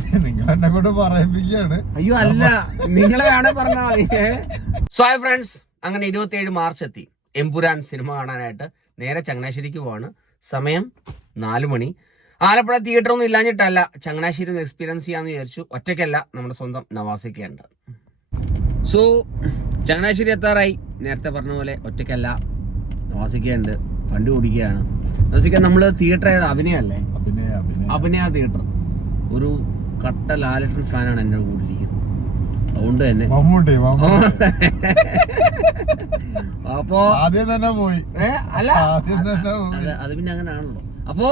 നിങ്ങൾ എന്നെ കൊണ്ട് പറയിപ്പിക്കുകയാണ്. അയ്യോ അല്ല. നിങ്ങളെ വേണേ പറഞ്ഞാൽ മതി. സോ ഹൈ ഫ്രണ്ട്സ് അങ്ങനെ ഇരുപത്തിയേഴ് മാർച്ച് എത്തി. എംപുരാൻ സിനിമ കാണാനായിട്ട് നേരെ ചങ്ങനാശ്ശേരിക്ക് പോവാണ്. സമയം നാലു മണി. ആലപ്പുഴ തിയേറ്റർ ഒന്നും ഇല്ലാഞ്ഞിട്ടല്ല. ചങ്ങനാശ്ശേരി ഒന്ന് എക്സ്പീരിയൻസ് ചെയ്യാന്ന് വിചാരിച്ചു. ഒറ്റയ്ക്കല്ല നമ്മുടെ സ്വന്തം നവാസിക്കുണ്ട് സോ ചങ്ങനാശ്ശേരി എത്താറായി. നേരത്തെ പറഞ്ഞ പോലെ ഒറ്റയ്ക്കല്ല. നവാസിക്കുണ്ട് വണ്ടി. ഓടിക്കുകയാണ്. നവാസിക്ക നമ്മൾ തിയേറ്റർ ആയത് അഭിനയല്ലേ? അഭിനയ അഭിനയ. അഭിനയ തിയേറ്റർ ഒരു കട്ട ലാലറ്റൻ ഫാനാണ് എന്റെ കൂടെ ഇരിക്കുന്നത് അതുകൊണ്ട് തന്നെ അപ്പോ ആദ്യം തന്നെ പോയി. അല്ല. അത് പിന്നെ അങ്ങനെ ആണല്ലോ. അപ്പോ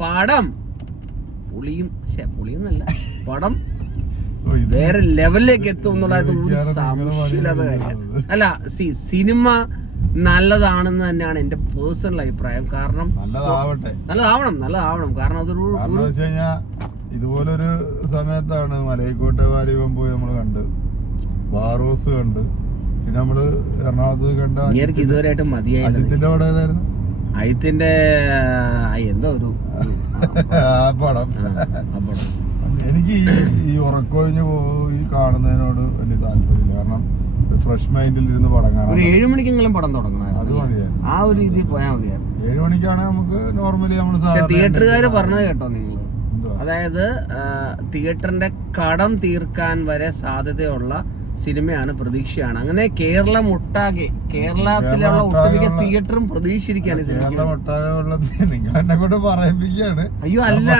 പടം പുളിയും പുളിയൊന്നല്ല പടം വേറെ ലെവലിലേക്ക് എത്തും എന്നുള്ളത് സംശയമില്ലാത്ത അല്ല സി സിനിമ നല്ലതാണെന്ന് തന്നെയാണ് എന്റെ പേഴ്സണൽ അഭിപ്രായം. കാരണം നല്ലതാവട്ടെ. നല്ലതാവണം നല്ലതാവണം. കാരണം അതൊരു ഇതുപോലൊരു സമയത്താണ് മലയിക്കോട്ടെ വാലിബം പോയി നമ്മൾ കണ്ട്. വാറോസ് കണ്ട്. പിന്നെ നമ്മൾ എറണാകുളത്ത് കണ്ട ഇതുവരെയായിട്ട് മതിയായില്ല. അജിത്തിന്റെ അവിടെ ഏതായിരുന്നു? അയത്തിന്റെ എന്തോ ഒരു ആ പടം. എനിക്ക് ഈ ഉറക്കൊഴിഞ്ഞു ഉറക്കൊഴിഞ്ഞ് പോയി കാണുന്നതിനോട് വലിയ താല്പര്യമില്ല. കാരണം ഫ്രഷ് മൈൻഡിൽ ഇരുന്ന് പടം ഒരു കാണാൻ ഏഴു മണിക്കെങ്കിലും പടം അത് മതിയായിരുന്നു. ആ ഒരു രീതിയിൽ പോയാൽ മതിയായിരുന്നു. ഏഴ് മണിക്കാണ് നമുക്ക് നോർമലി നമ്മൾ പക്ഷെ തിയേറ്ററുകാർ പറഞ്ഞത് കേട്ടോ നിങ്ങൾ അതായത് ആ, തിയേറ്ററിന്റെ കടം തീർക്കാൻ വരെ സാധ്യതയുള്ള സിനിമയാണ് പ്രതീക്ഷയാണ്. അങ്ങനെ കേരളം ഒട്ടാകെ കേരളത്തിലുള്ള കേരളം ഒട്ടുമിക്ക ഒട്ടാകെയുള്ള- തിയേറ്ററും പ്രതീക്ഷിച്ചിരിക്കുകയാണ് ഈ സിനിമയ്ക്ക് കേരളം ഒട്ടാകെയുള്ളത് നിങ്ങൾ എന്നെ കൊണ്ട് പറയിപ്പിക്കുകയാണ്. അയ്യോ അല്ല.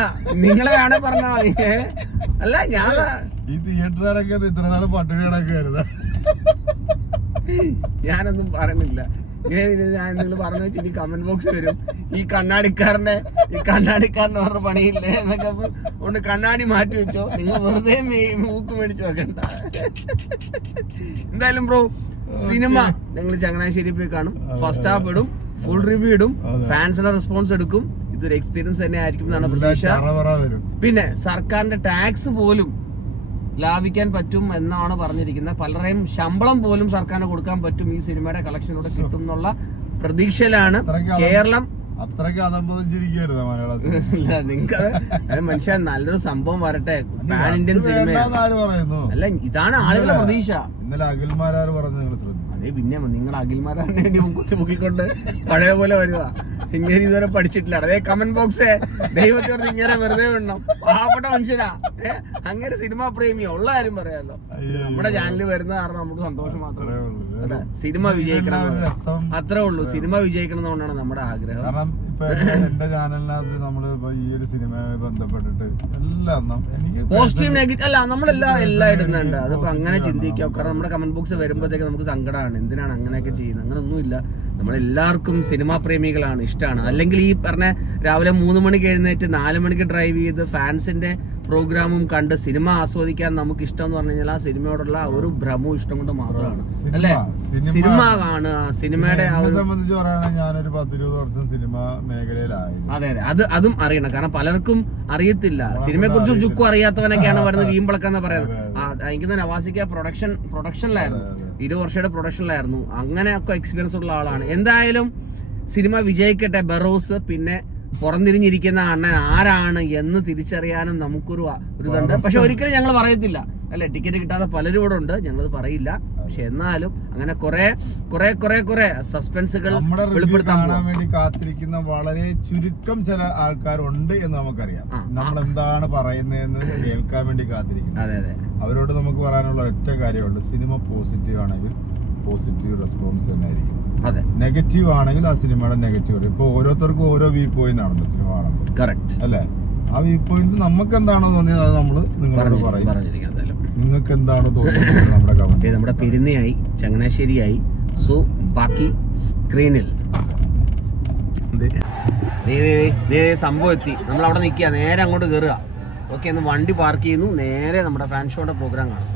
നിങ്ങളെ വേണേ പറഞ്ഞാൽ മതി. ഏ? അല്ല ഞാൻ ഈ തിയേറ്ററുകാരൊക്കെ ഇത്ര നാൾ പട്ടിണി കിടക്കുകയായിരുന്നു ഞാനൊന്നും പറയുന്നില്ല. ഞാൻ നിങ്ങൾ പറഞ്ഞു വെച്ചിട്ട് കമന്റ് ബോക്സ് വരും. ഈ കണ്ണാടിക്കാരന്റെ ഈ കണ്ണാടിക്കാരന് അവരുടെ പണിയില്ലേ എന്നൊക്കെ ഒന്ന് കൊണ്ട് കണ്ണാടി മാറ്റി വെച്ചോ. നിങ്ങൾ വെറുതെ മൂക്ക് മേടിച്ചു വെക്കണ്ട. എന്തായാലും ബ്രോ സിനിമ നിങ്ങൾ ചങ്ങനാശ്ശേരി പോയി കാണും. ഫസ്റ്റ് ഹാഫ് ഇടും. ഫുൾ റിവ്യൂ ഇടും. ഫാൻസിന്റെ റെസ്പോൺസ് എടുക്കും. ഇതൊരു എക്സ്പീരിയൻസ് തന്നെ ആയിരിക്കും എന്നാണ് പ്രതീക്ഷ. പിന്നെ സർക്കാരിന്റെ ടാക്സ് പോലും ലാഭിക്കാൻ പറ്റും എന്നാണ് പറഞ്ഞിരിക്കുന്നത്. പലരെയും ശമ്പളം പോലും സർക്കാരിന് കൊടുക്കാൻ പറ്റും ഈ സിനിമയുടെ കളക്ഷനിലൂടെ കിട്ടും എന്നുള്ള പ്രതീക്ഷയിലാണ് കേരളം. അത്രയ്ക്ക് അതമ്പതിച്ചിരിക്കുകയായിരുന്നു മലയാള സിനിമ. നിങ്ങൾക്ക് മനുഷ്യ നല്ലൊരു സംഭവം വരട്ടെ. പാൻ ഇന്ത്യൻ സിനിമ പറയുന്നു? അല്ല ഇതാണ് ആളുകളുടെ പ്രതീക്ഷ. ഇന്നലെ അഖിൽമാരാർ പറഞ്ഞു നിങ്ങൾ ശ്രദ്ധിച്ചു? അതെ പിന്നെ നിങ്ങൾ അഖിൽമാരാണ് വേണ്ടി കുത്തി പൊക്കിക്കൊണ്ട് പഴയ പോലെ വരുക ഇങ്ങനെ ഇതുവരെ പഠിച്ചിട്ടില്ല. അതേ കമന്റ് ബോക്സ് ദൈവത്തോട് ഇങ്ങനെ വെറുതെ വിടണം. പാവപ്പെട്ട മനുഷ്യനാ. അങ്ങനെ സിനിമ പ്രേമിയോ ഉള്ള കാര്യം പറയാലോ. നമ്മുടെ ചാനലിൽ വരുന്ന കാരണം നമുക്ക് സന്തോഷം മാത്രമേ ഉള്ളൂ. സിനിമ വിജയിക്കണം അത്രേ ഉള്ളൂ. സിനിമ വിജയിക്കണം എന്നുകൊണ്ടാണ് നമ്മുടെ ആഗ്രഹം. കാരണം ഇപ്പൊ എന്റെ- ചാനലിനകത്ത് നമ്മൾ ഈ ഒരു സിനിമയുമായി ബന്ധപ്പെട്ടിട്ട് എല്ലാം എനിക്ക് പോസിറ്റീവ് നെഗറ്റീവ് അല്ല നമ്മളെല്ലാം എല്ലാം ഇടുന്നുണ്ട്. അതിപ്പോ അങ്ങനെ ചിന്തിക്കാം കാരണം നമ്മുടെ കമന്റ് ബോക്സ് വരുമ്പോഴത്തേക്ക് നമുക്ക് സങ്കടമാണ് എന്തിനാണ് അങ്ങനെയൊക്കെ ചെയ്യുന്നത്? അങ്ങനൊന്നുമില്ല. നമ്മളെല്ലാവർക്കും സിനിമാ പ്രേമികളാണ്. ഇഷ്ടമാണ്. അല്ലെങ്കിൽ ഈ പറഞ്ഞ രാവിലെ മൂന്ന് മണിക്ക് എഴുന്നേറ്റ് നാല് മണിക്ക് ഡ്രൈവ് ചെയ്ത് ഫാൻസിന്റെ പ്രോഗ്രാമും കണ്ട് സിനിമ ആസ്വദിക്കാൻ നമുക്ക് ഇഷ്ടം എന്ന് പറഞ്ഞു കഴിഞ്ഞാൽ ആ സിനിമയോടുള്ള ഒരു ഭ്രമവും ഇഷ്ടം കൊണ്ട് മാത്രമാണ്. അല്ലെ? സിനിമ. ആണ് കാണുക സിനിമയുടെ എന്നെ സംബന്ധിച്ച് പറയുകയാണെങ്കിൽ ഞാനൊരു വർഷം സിനിമ അതെ അതെ. അത് അതും അറിയണം. കാരണം പലർക്കും അറിയത്തില്ല. സിനിമയെ കുറിച്ച് ചുക്കും അറിയാത്തവനൊക്കെയാണ് വരുന്നത് വീമ്പളക്കെന്ന് പറയുന്നത്. ആ എനിക്ക് തന്നെ നവാസിക്ക പ്രൊഡക്ഷൻ പ്രൊഡക്ഷനിലായിരുന്നു ഇരുപത് വർഷയുടെ പ്രൊഡക്ഷനിലായിരുന്നു അങ്ങനെയൊക്കെ എക്സ്പീരിയൻസ് ഉള്ള ആളാണ്. എന്തായാലും സിനിമ വിജയിക്കട്ടെ ബറോസ്. പിന്നെ പുറംതിരിഞ്ഞിരിക്കുന്ന അണ്ണൻ ആരാണ് എന്ന് തിരിച്ചറിയാനും നമുക്കൊരു ഒരു ഇതുണ്ട്. പക്ഷെ ഒരിക്കലും ഞങ്ങൾ പറയത്തില്ല. അല്ലെ ടിക്കറ്റ് കിട്ടാത്ത പലരും ഇവിടെ ഉണ്ട്. ഞങ്ങളത് പറയില്ല. പക്ഷെ എന്നാലും അങ്ങനെ കുറെ കുറെ കുറെ കുറെ സസ്പെൻസുകൾ വെളിപ്പെടുത്താൻ വേണ്ടി കാത്തിരിക്കുന്ന വളരെ ചുരുക്കം ചില ആൾക്കാരുണ്ട് എന്ന് നമുക്കറിയാം. നമ്മൾ എന്താണ് പറയുന്നതെന്ന് കേൾക്കാൻ വേണ്ടി കാത്തിരിക്കുന്നു. അതെ അതെ. അവരോട് നമുക്ക് പറയാനുള്ള ഒറ്റ കാര്യമുണ്ട്. സിനിമ പോസിറ്റീവ് ആണെങ്കിൽ പോസിറ്റീവ് റെസ്പോൺസ് തന്നെ ആയിരിക്കും. അതെ. നെഗറ്റീവ് ആണെങ്കിൽ ആ സിനിമയുടെ നെഗറ്റീവ് ഇപ്പൊ ഓരോരുത്തർക്കും ഓരോ വ്യൂ പോയിന്റ് ആണല്ലോ സിനിമ കാണുമ്പോൾ. കറക്റ്റ് അല്ലേ? ആ വ്യൂ പോയിന്റ് നമുക്ക് എന്താണോ തോന്നിയത് അത് നമ്മൾ നിങ്ങളോട് പറയും. നിങ്ങൾക്ക് എന്താണോ തോന്നിയത് നമ്മുടെ കമന്റ് നമ്മുടെ പെരുന്നയായി ചങ്ങനാശ്ശേരിയായി. സോ ബാക്കി സ്ക്രീനിൽ ദേ, ദേ, ദേ, ദേ, സംഭവം എത്തി. നമ്മൾ അവിടെ നിൽക്കുക. നേരെ അങ്ങോട്ട് കയറുക. ഓക്കെ ഒന്ന് വണ്ടി പാർക്ക് ചെയ്യുന്നു. നേരെ നമ്മുടെ ഫാൻ ഷോയുടെ പ്രോഗ്രാം കാണും